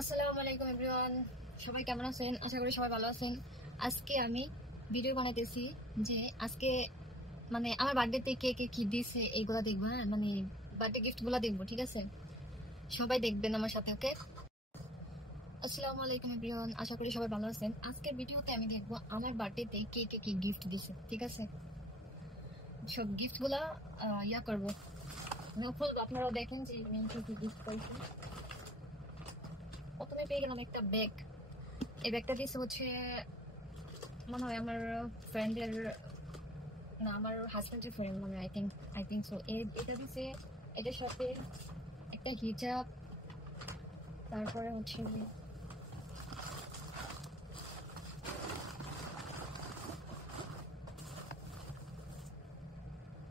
আসসালামু আলাইকুম এভরিওয়ান, সবাই কেমন আছেন? আশা করি সবাই ভালো আছেন। আজকে আমি ভিডিও বানাইতেছি যে আজকে মানে আমার বার্থডেতে কে কে কি দিছে এইগুলো দেখবো। হ্যাঁ, মানে বার্থডে গিফট গুলো দেখবো, ঠিক আছে? সবাই দেখবেন আমার সাথে, ওকে? আসসালামু আলাইকুম এভরিওয়ান, আশা করি সবাই ভালো আছেন। আজকের ভিডিওতে আমি দেখবো আমার বার্থডেতে কে কে কি গিফট দিছে, ঠিক আছে? সব গিফট গুলা ইয়া করবো, খুলবো, আপনারাও দেখেন যে আমি কি কি গিফট পাইছি। প্রথমে পেয়ে গেলাম একটা ব্যাগ। এই ব্যাগটা দিয়েছে হচ্ছে মনে হয় আমার ফ্রেন্ডের, না আমার হাজবেন্ডের ফ্রেন্ড, মানে আই থিঙ্ক সো। এটা দিছে, এটার সাথে একটা হিজাব, তারপরে হচ্ছে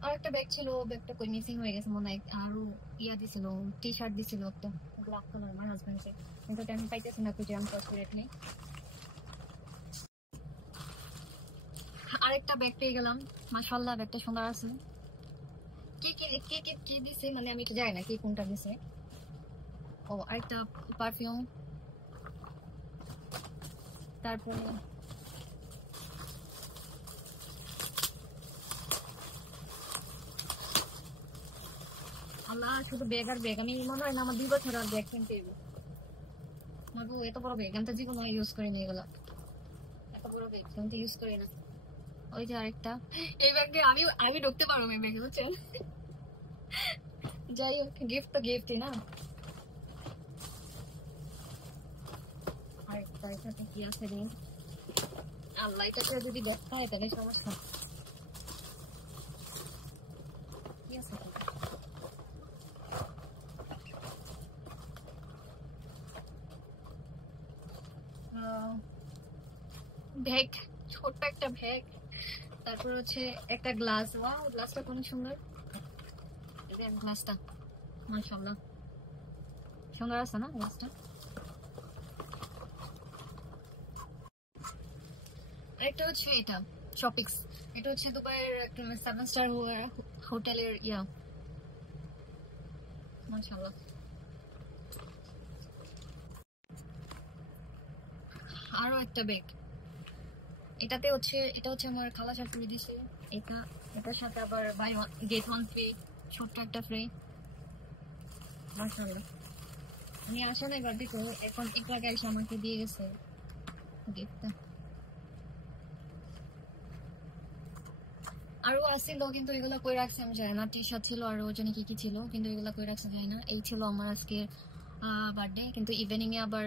আর একটা ব্যাগ ছিল, ব্যাগটা কই মিসিং হয়ে গেছে মনে হয়। আরো ইয়া দিছিল, টি শার্ট দিছিল একটা ব্ল্যাক কালার আমার হাজবেন্ডে, কিন্তু ওটা আমি পাইতেছি না, খুঁজে আমি সার্চ করে এখানে। আরেকটা ব্যাগ পেয়ে গেলাম, মাশাআল্লাহ ব্যাগটা সুন্দর আছে। কি কি কি কি কি দিছে মানে আমি তো জানি না কি কোনটা দিছে। ও আরেকটা পারফিউম, তারপরে আমার শুধু ব্যাগ আর ব্যাগ, আমি মনে হয় না আমার 2 বছর আর ব্যাগ কিনতে হইব। আমার বউ এত বড় ব্যাগ আমি তো জীবনে ইউজ করি না, এগুলো এত বড় ব্যাগ আমি তো ইউজ করি না। ওই যে আরেকটা, এই ব্যাগে আমি আমি ঢুকতে পারবো এই ব্যাগে, বুঝছেন? যাই হোক, গিফট তো গিফটই না। আরেকটা এটাতে কি আছে রে আল্লাহ, এটাতে যদি দেখতে হয় তাহলে সমস্যা। কি আছে ব্যাগ, ছোট্ট একটা ব্যাগ। তারপর হচ্ছে একটা গ্লাস, ওয়াও গ্লাসটা কোন সুন্দর, গ্লাসটা মাশাআল্লাহ সুন্দর আছে না গ্লাসটা। আরেকটা হচ্ছে এটা শপিক্স, এটা হচ্ছে দুবাইয়ের একটা 7 স্টার হোটেলের ইয়া, মাশাআল্লাহ। আরো একটা ব্যাগ, এটা হচ্ছে আমার খালা শাশুড়ি দিছে। এটা এটার সাথে আবার buy one get one free, ছোট্ট একটা ফ্রি, মাশাআল্লাহ। আমি আসা নাই বার্থডে করে, এখন একটু আগে এসে আমাকে দিয়ে গেছে গিফটটা। আরো আসছিল কিন্তু এগুলো কই রাখছে আমি জানি না, টি শার্ট ছিল আর ওজনে কি কি ছিল, কিন্তু এগুলো কই রাখছে জানি না। এই ছিল আমার আজকে বার্থডে, কিন্তু ইভিনিং এ আবার